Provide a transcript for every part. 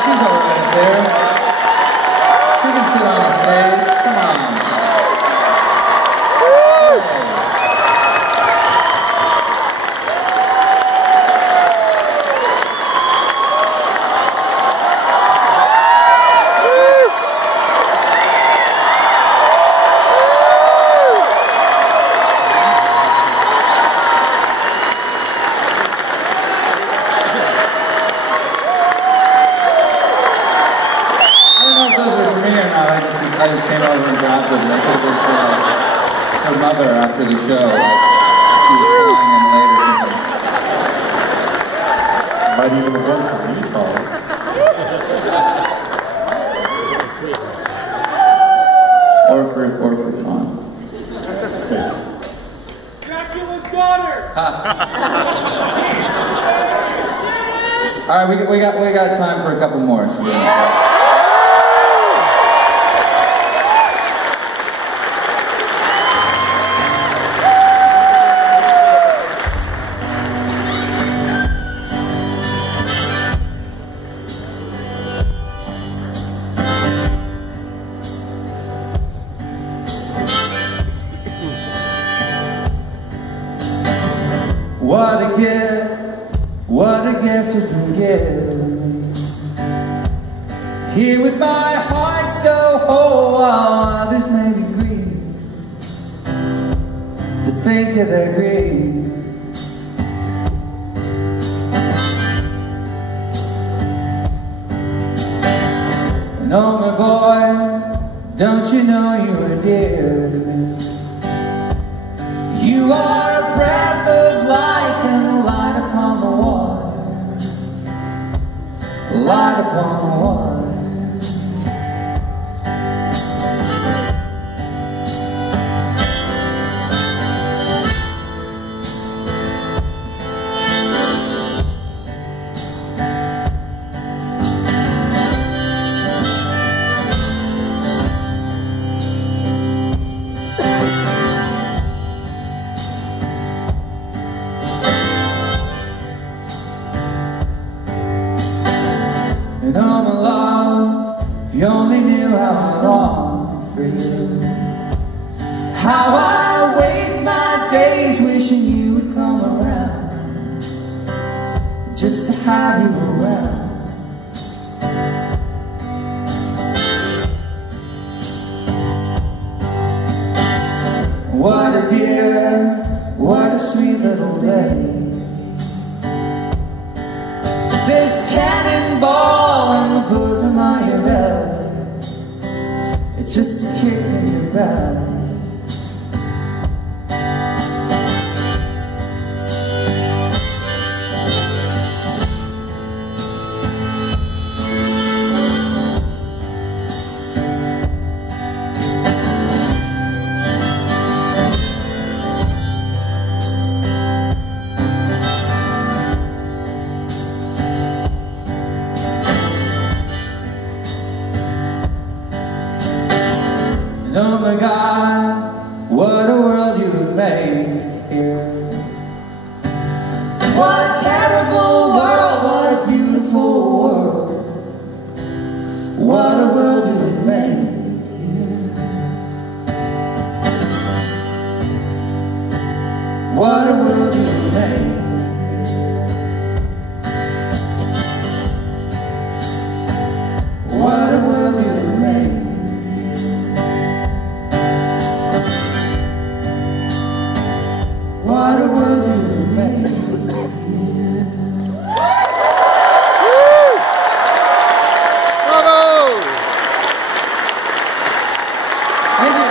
she's all right up there. She can sit on the stage. Come on. I just came over and grabbed them. I took them for her mother after the show. Like, she was flying in later tonight. Might even have won for me, Paul. Or for John. Dracula's daughter! All right, we got time for a couple more. So what a gift has been given me. Here with my heart so whole, while others may be grieved, to think of their grief. And oh my boy, don't you know you are dear to me? You are a breath of life and a light upon the water, a light upon the water. And oh my love, if you only knew how I long for you, how I waste my days wishing you would come around, just to have you around. What a dear, what a sweet little day. This cannonball in the bosom of your belly, it's just a kick in your belly. And oh my God, what a world you have made here. What a terrible world, what a beautiful world. What a world you have made here. What a world you have made. What a world you have made. What a world you have made. Bravo! Thank you.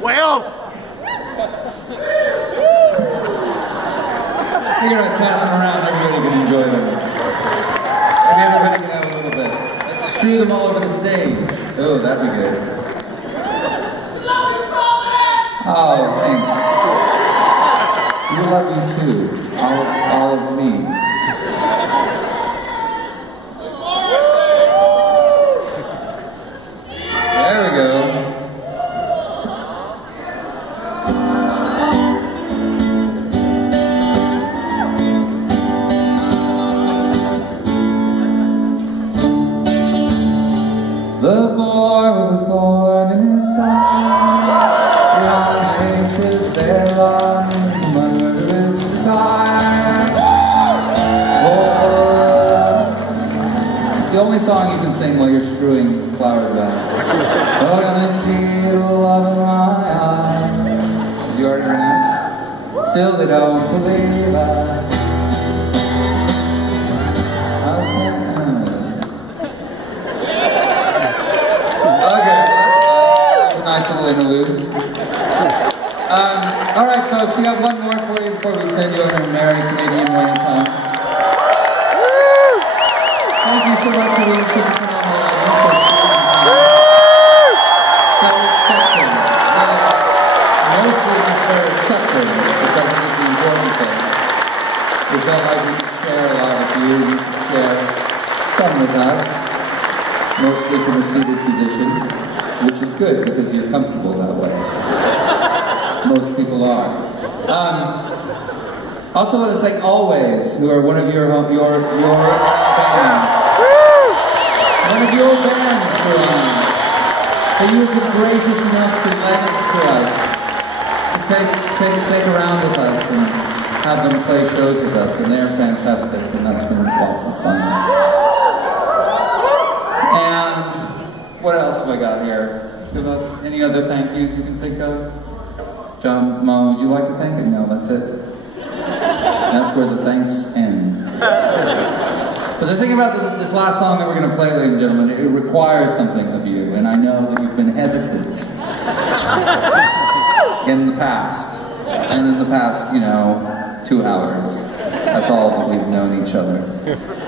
Wales! We're going to pass them around, everybody can enjoy them. Maybe everybody can have a little bit. Let's strew them all over the stage. Oh, that'd be good. Oh, thanks. We love you too. All of me. There we go. The boy with a thorn in his side, beyond nature's bare line, murderous desire. It's the only song you can sing while you're strewing flowers around. Oh, and I see the love in my eyes. Did you already run out? Still they don't believe I. Nice little interlude. All right, folks, we got one more for you before we send you on a merry Canadian winter time. Thank you so much for being such a phenomenal audience. So accepting. Mostly just very accepting, which I think is the important thing. We felt like we could share a lot with you, you could share some with us, mostly from a seated position. Which is good because you're comfortable that way. Most people are. Also want to thank Always, who are one of your bands. One of your bands, that you have been gracious enough to lend to us, to take around with us and have them play shows with us, and they're fantastic, and that's been lots of fun. And what else have I got here? Any other thank yous you can think of? John, Mo, would you like to thank it? No, that's it. That's where the thanks end. But the thing about this last song that we're going to play, ladies and gentlemen, it requires something of you, and I know that you've been hesitant in the past. And in the past, 2 hours. That's all that we've known each other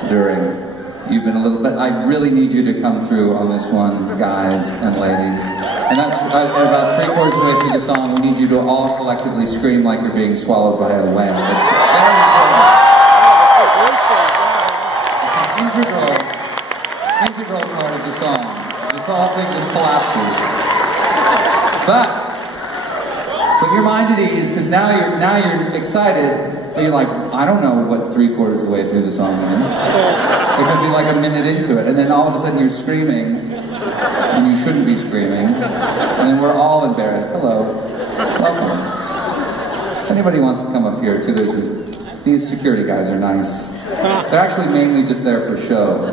during. You've been a little bit, I really need you to come through on this one, guys and ladies. And that's about 3/4 of the way through the song, we need you to all collectively scream like you're being swallowed by a whale. It's an integral part of the song. The whole thing just collapses. But put your mind at ease, because now you're excited. But you're like, I don't know what 3/4 of the way through the song is. It could be like a minute into it, and then all of a sudden you're screaming, and you shouldn't be screaming, and then we're all embarrassed. Hello, welcome. If anybody wants to come up here too, these security guys are nice. They're actually mainly just there for show.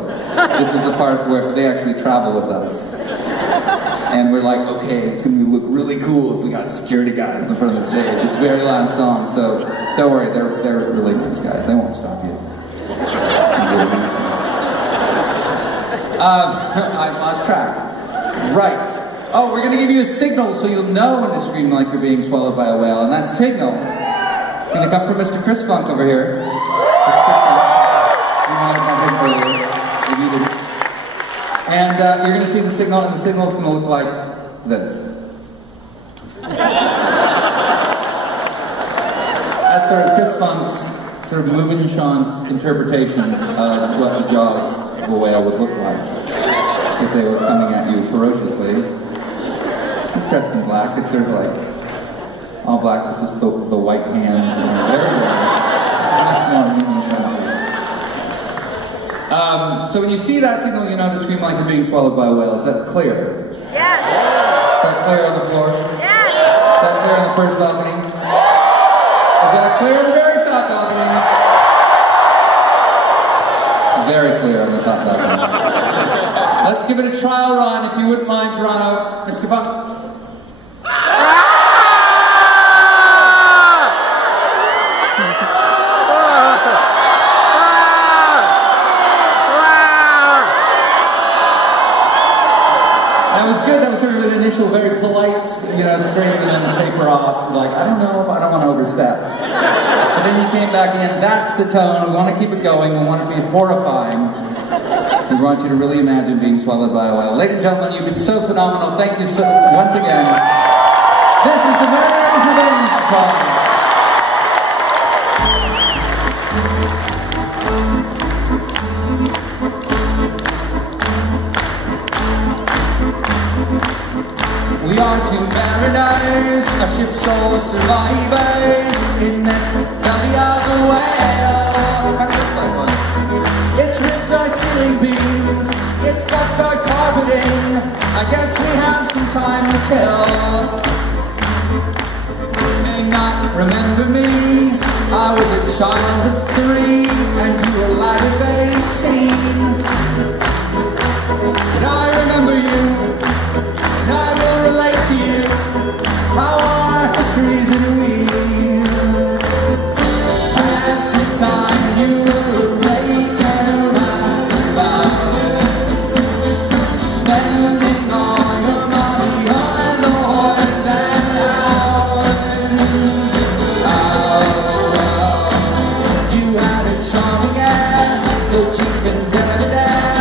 This is the part where they actually travel with us. And we're like, okay, it's going to look really cool if we got security guys in front of the stage at the very last song. So don't worry, they're really nice guys. They won't stop you. I've lost track. Right. Oh, we're going to give you a signal so you'll know when to scream like you're being swallowed by a whale. And that signal is going to come from Mr. Chris Funk over here. You might have met him earlier, if you didn't. And you're going to see the signal, and the signal is going to look like this. That's sort of Chris Funk's sort of moving chance interpretation of what the jaws of a whale would look like if they were coming at you ferociously. He's dressed in black. It's sort of like all black with just the white hands. And there you go. It's much more moving chance. So when you see that signal, you know to scream like you're being swallowed by a whale. Is that clear? Yes. Is that clear on the floor? Yes. Is that clear on the first balcony? Is that clear on the very top balcony? Very clear on the top balcony. Let's give it a trial run, if you wouldn't mind, Toronto. Mr. Funk. That was good. That was sort of an initial, very polite, scream, and then taper off. Like, I don't know if I don't want to overstep. But then you came back in. That's the tone. We want to keep it going. We want it to be horrifying. We want you to really imagine being swallowed by a whale. Ladies and gentlemen, you've been so phenomenal. Thank you so once again. This is the Mary's Revenge song. We are two mariners, a ship's full of survivors in this belly of a whale. Its ribs are ceiling beams, its guts are carpeting. I guess we have some time to kill. May not remember me, I was a child of 3 and you a lad of 18. But I remember you, and I will relate to you how our histories interweave. At the time you were awake and a roustabout, spending all your money on the horns and hounds. You had a charming air, so cheap and debonair.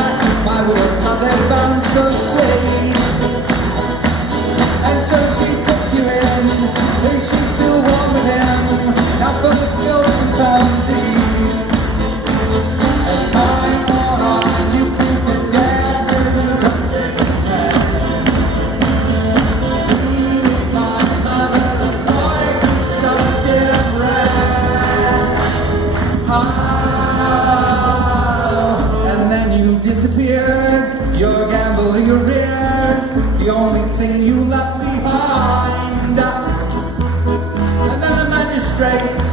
My word, how they found so sweet. And so she took you in, her sheets still warm with him, now for the filth and fountain. As time wore on, you proved the death of the touching hands. Leaving my mother the boy consumptive wretch. And then you disappeared, your gambling arrears, the only thing you left behind. And then the magistrates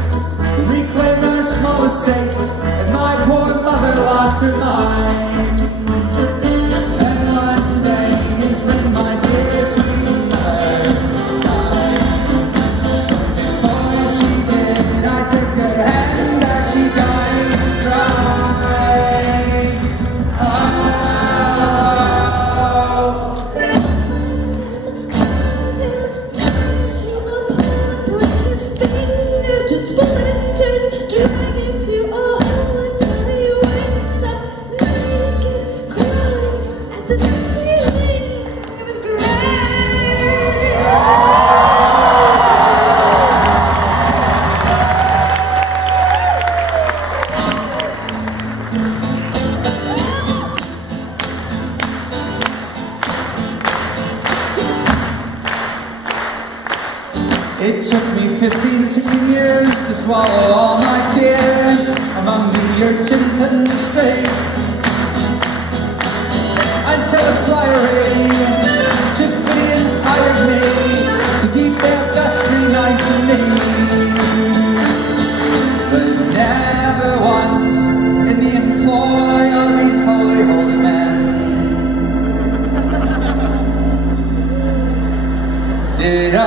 reclaimed their small estates, and my poor mother lost her mind. And one day is when my dear sweet mother died. Before she did, I took her hand as she died and cried. It took me 15, 16 years to swallow all my tears among the urchins and the straight, until a priory took me and hired me to keep their vestry nice and neat. But never once in the employ of these holy, holy men did I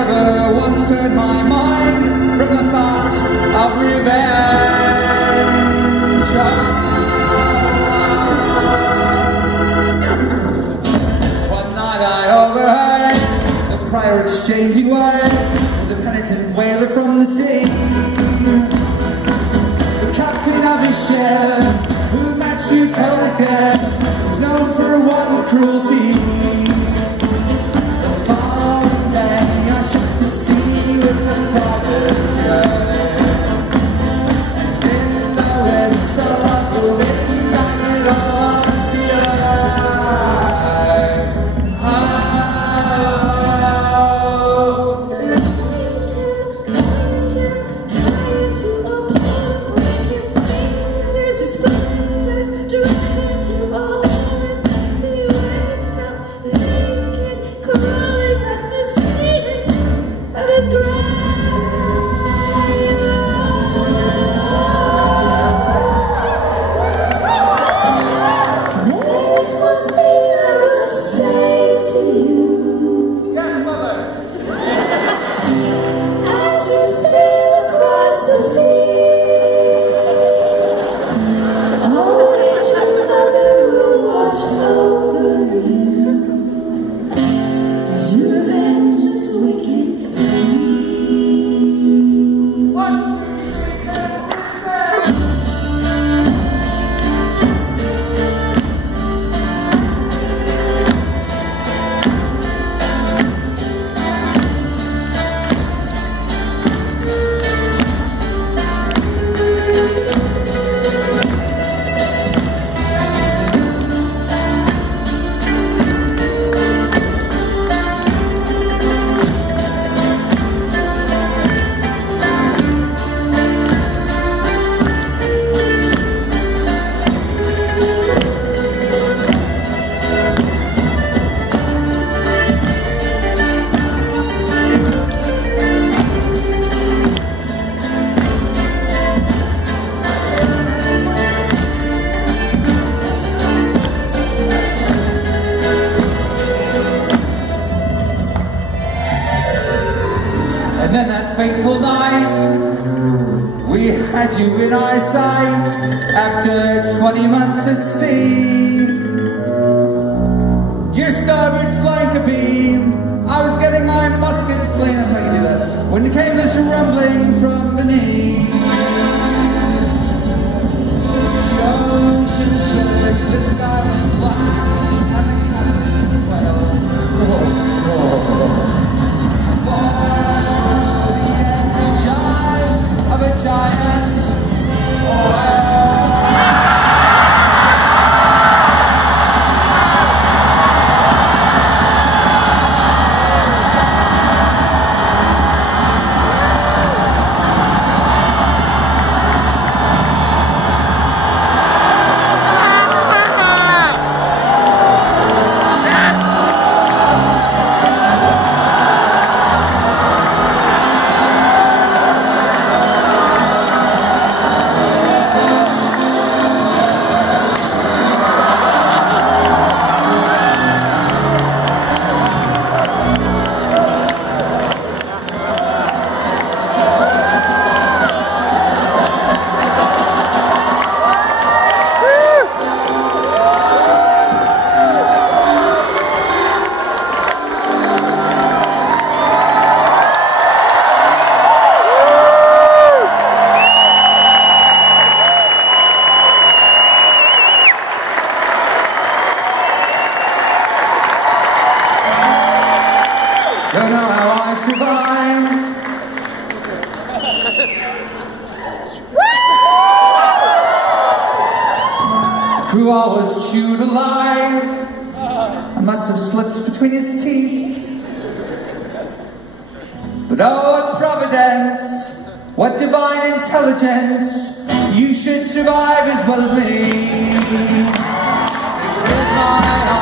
ever once turn my mind from the thought of revenge. One night I overheard the prior exchanging words with the penitent whaler from the sea. The captain of his ship, who'd match you toe-to-toe, was known for one cruelty. Revenge is wicked. And then that fateful night, we had you in our sight. After 20 months at sea, your starboard flank abeam, I was getting my muskets clean. That's how you do that. When there came this rumbling from beneath, the ocean shook, the sky went black, and the captain fell. For the energize of a giant. Don't know how I survived. The crew all was chewed alive. I must have slipped between his teeth. But oh, what providence, what divine intelligence, you should survive as well as me. With my